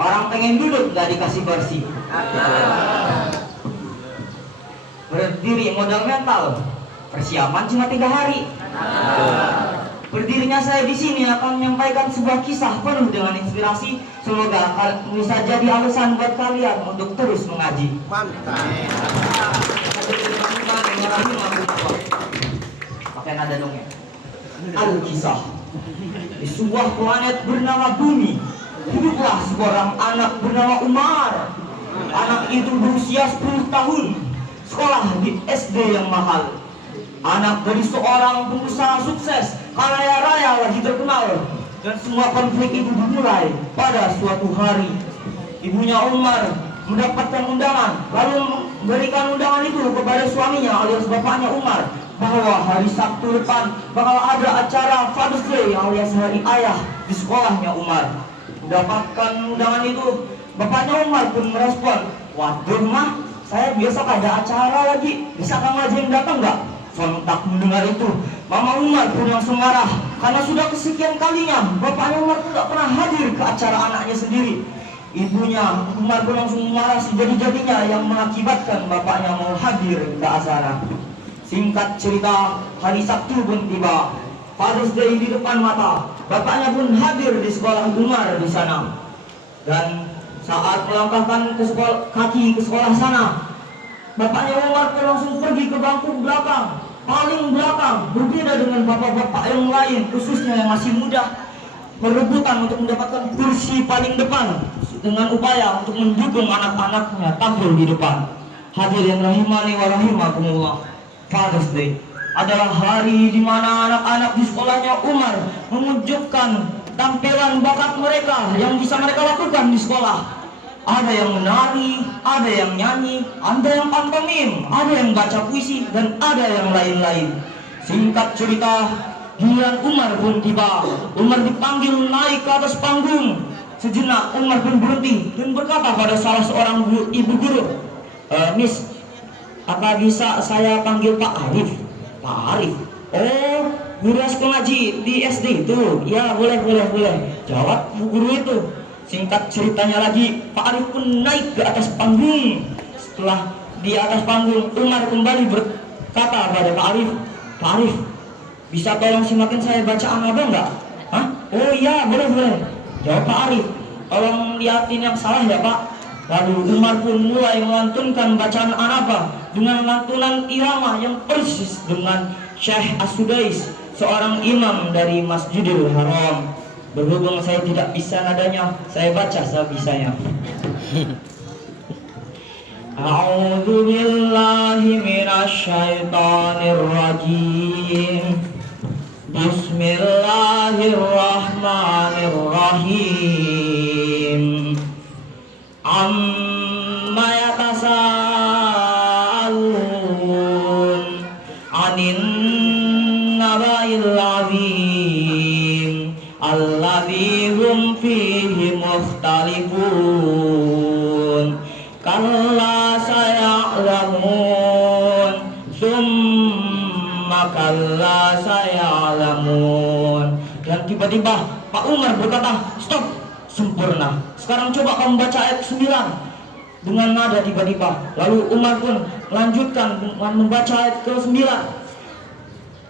Orang pengen duduk nggak dikasih kursi. Berdiri modal mental. Persiapan cuma 3 hari. Berdirinya saya di sini akan menyampaikan sebuah kisah penuh dengan inspirasi. Semoga bisa jadi alasan buat kalian untuk terus mengaji. Mantap. Pakai nada dongeng. Al-Kisah. Di sebuah planet bernama Bumi, hiduplah seorang anak bernama Umar. Anak itu berusia 10 tahun, sekolah di SD yang mahal. Anak dari seorang pengusaha sukses, kaya raya lagi terkenal. Dan semua konflik itu dimulai pada suatu hari. Ibunya Umar mendapatkan undangan, lalu memberikan undangan itu kepada suaminya alias bapaknya Umar, bahwa hari Sabtu depan bakal ada acara Father's Day alias hari ayah di sekolahnya Umar. Mendapatkan undangan itu, bapaknya Umar pun merespon, "Waduh mah, saya biasa ada acara lagi, bisa kamu aja yang datang nggak?" Sontak mendengar itu, Mama Umar pun langsung marah karena sudah kesekian kalinya bapaknya Umar pun nggak pernah hadir ke acara anaknya sendiri. Ibunya Umar pun langsung marah sejadi-jadinya yang mengakibatkan bapaknya mau hadir ke acara. Singkat cerita, hari Sabtu pun tiba. Father's Day di depan mata. Bapaknya pun hadir di sekolah Umar di sana. Dan saat melangkahkan kaki ke sekolah sana, bapaknya Umar pun langsung pergi ke bangku belakang, paling belakang, berbeda dengan bapak-bapak yang lain, khususnya yang masih muda, berebutan untuk mendapatkan kursi paling depan dengan upaya untuk mendukung anak-anaknya tampil di depan. Hadirin rahimani wa rahimakumullah. Father's Day adalah hari di mana anak-anak di sekolahnya Umar menunjukkan tampilan bakat mereka yang bisa mereka lakukan di sekolah. Ada yang menari, ada yang nyanyi, ada yang pantomim, ada yang baca puisi, dan ada yang lain-lain. Singkat cerita, giliran Umar pun tiba. Umar dipanggil naik ke atas panggung. Sejenak Umar pun berhenti dan berkata pada salah seorang ibu guru, "Miss, apa bisa saya panggil Pak Arif?" "Pak Arif? Oh, guru ngaji di SD itu? Ya, boleh. Jawab bu guru itu. Singkat ceritanya lagi, Pak Arif pun naik ke atas panggung. Setelah di atas panggung, Umar kembali berkata pada Pak Arif, "Pak Arif, bisa tolong simakin saya bacaan apa enggak?" "Hah? Oh iya, boleh. Jawab Pak Arif, "Tolong liatin yang salah ya Pak." Lalu Umar pun mulai melantunkan bacaan An-Naba dengan lantunan irama yang persis dengan Syekh As-Sudais, seorang imam dari Masjidil Haram. Berhubung saya tidak bisa nadanya, saya baca sebisanya. A'udzu billahi minasy syaithanir rajim. Bismillahirrahmanirrahim. Amma yatasaalun 'anin naba'il 'azim alladzi hum fihi mukhtalifun. Kalla saya'lamun summa kalla saya'lamun." Dan tiba-tiba Pak Umar berkata, "Stop, sempurna. Sekarang coba kamu baca ayat 9 dengan nada tiba-tiba." Lalu Umar pun melanjutkan dengan membaca ayat ke-9.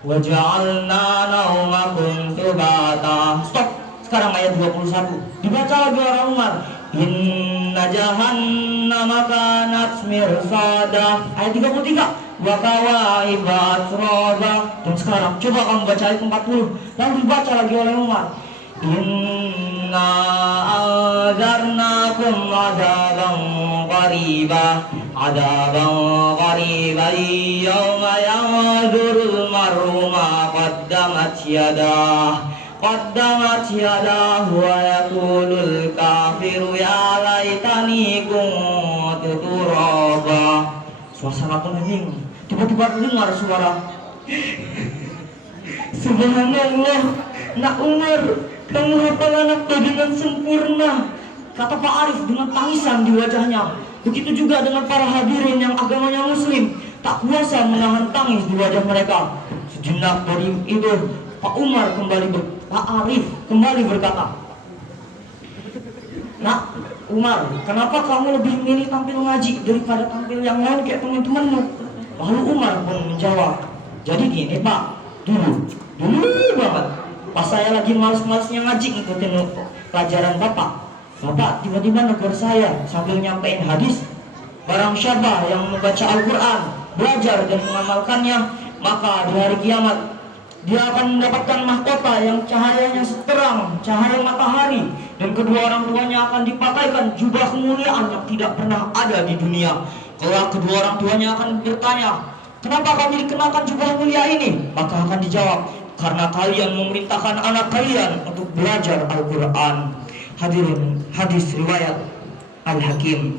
"Waja'alna naumakum subata." Stop. Sekarang ayat 21. Dibaca lagi oleh Umar. "Inna jahannama kanat mirsada." Ayat 33. "Wa kawaiba atraba." Dan sekarang coba kamu baca ayat 40. Lalu dibaca lagi oleh Umar. "Inna anzarnakum adaban qariban yawma yanzurul mar'u ma qaddamat yadahu wa yaqulul kafiru ya laitani kuntu turaba." Suasana pun hening. Tiba-tiba dengar suara, "Subhanallah, nak Umar, kamu hafal anakku dengan sempurna," kata Pak Arif dengan tangisan di wajahnya. Begitu juga dengan para hadirin yang agamanya muslim, tak kuasa menahan tangis di wajah mereka. Sejenak dari itu, Pak Arif kembali berkata, "Nak, Umar, kenapa kamu lebih milih tampil ngaji daripada tampil yang lain kayak teman-temanmu?" Lalu Umar pun menjawab, "Jadi gini Pak, dulu banget, pas saya lagi males-malesnya ngaji ngikutin pelajaran Bapak tiba-tiba negur saya sambil nyampein hadis, barang siapa yang membaca Al-Quran, belajar dan mengamalkannya, maka di hari kiamat dia akan mendapatkan mahkota yang cahayanya seterang cahaya matahari, dan kedua orang tuanya akan dipakaikan jubah kemuliaan yang tidak pernah ada di dunia. Kalau kedua orang tuanya akan bertanya, kenapa kami dikenakan jubah mulia ini? Maka akan dijawab, karena kalian memerintahkan anak kalian untuk belajar Al-Quran." Hadirin, hadis riwayat Al-Hakim.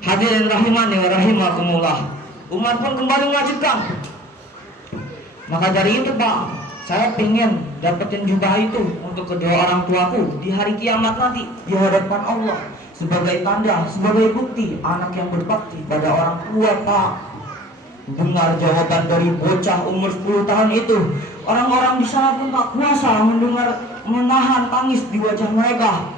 Hadirin rahimani wa rahimakumullah. Umar pun kembali melanjutkan, "Maka dari itu Pak, saya ingin dapetin jubah itu untuk kedua orang tuaku di hari kiamat nanti di hadapan Allah, sebagai tanda, sebagai bukti anak yang berbakti pada orang tua Pak." Dengar jawaban dari bocah umur 10 tahun itu, orang-orang di sana pun tak kuasa menahan tangis di wajah mereka.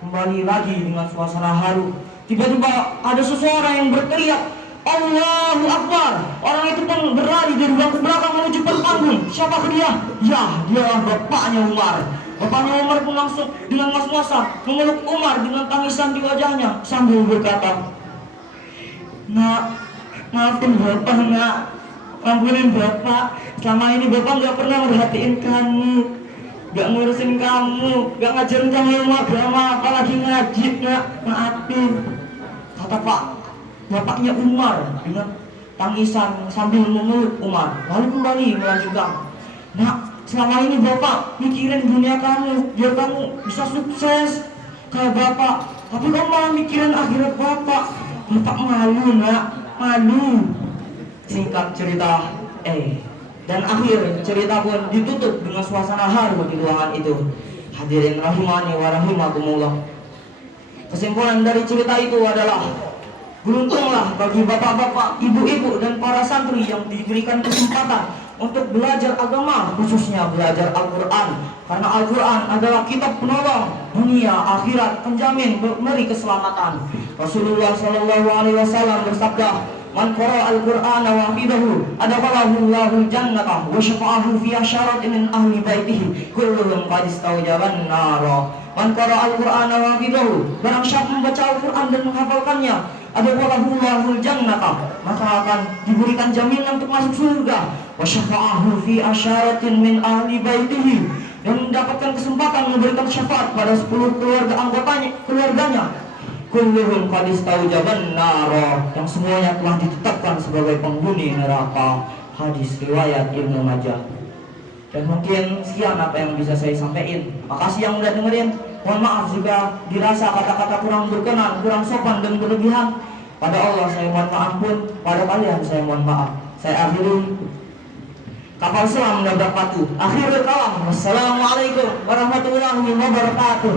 Kembali lagi dengan suasana haru, tiba-tiba ada seseorang yang berteriak, "Allahu Akbar!" Orang itu pun berlari dari bangku belakang menuju panggung. Siapakah dia? Ya, dia bapaknya Umar. Bapaknya Umar pun langsung dengan mas-masa memeluk Umar dengan tangisan di wajahnya sambil berkata, "Nak, maafin Bapak, Nak. Ampunin Bapak. Selama ini Bapak gak pernah merhatiin kamu, gak ngurusin kamu, gak ngajarin kamu ilmu agama, apalagi ngaji, Nak. Maafin." Kata bapaknya Umar dengan tangisan sambil memeluk Umar. Lalu kembali melanjutkan, "Nak, selama ini Bapak mikirin dunia kamu biar kamu bisa sukses kayak Bapak, tapi kamu malah mikirin akhirat Bapak. Bapak malu, Nak, malu." Singkat cerita, dan akhir cerita pun ditutup dengan suasana haru di ruangan itu. Hadirin rahimani wa rahimakumullah. Kesimpulan dari cerita itu adalah, beruntunglah bagi bapak-bapak, ibu-ibu, dan para santri yang diberikan kesempatan untuk belajar agama, khususnya belajar Al-Quran. Karena Al-Quran adalah kitab penolong dunia akhirat, penjamin memberi keselamatan. Rasulullah SAW bersabda, "Man qara'a al-Qur'ana wa hafizahu adkhalahu Allahul jannata wa syafa'ahu fi asyaratin min ahli baitihi kulluhum qad istawjaban nara." Man qara'a al-Qur'ana wa hafizahu, barang siapa membaca Al-Qur'an dan menghafalkannya, adkhalahu Allahul jannata, maka akan diberikan jaminan untuk masuk surga. Wa syafa'ahu fi asyaratin min ahli baitihi, dan mendapatkan kesempatan memberikan syafaat pada 10 keluarganya. Kulluhum qad istawjaban nara, yang semuanya telah ditetapkan sebagai penghuni neraka. Hadis riwayat Ibnu Majah. Dan mungkin sekian apa yang bisa saya sampaikan. Makasih yang udah dengerin. Mohon maaf jika dirasa kata-kata kurang berkenan, kurang sopan dan berlebihan. Pada Allah saya mohon maaf pun, pada kalian saya mohon maaf. Saya akhiri. Kapal selam menabrak batu. Akhirul kalam. Wassalamualaikum warahmatullahi wabarakatuh.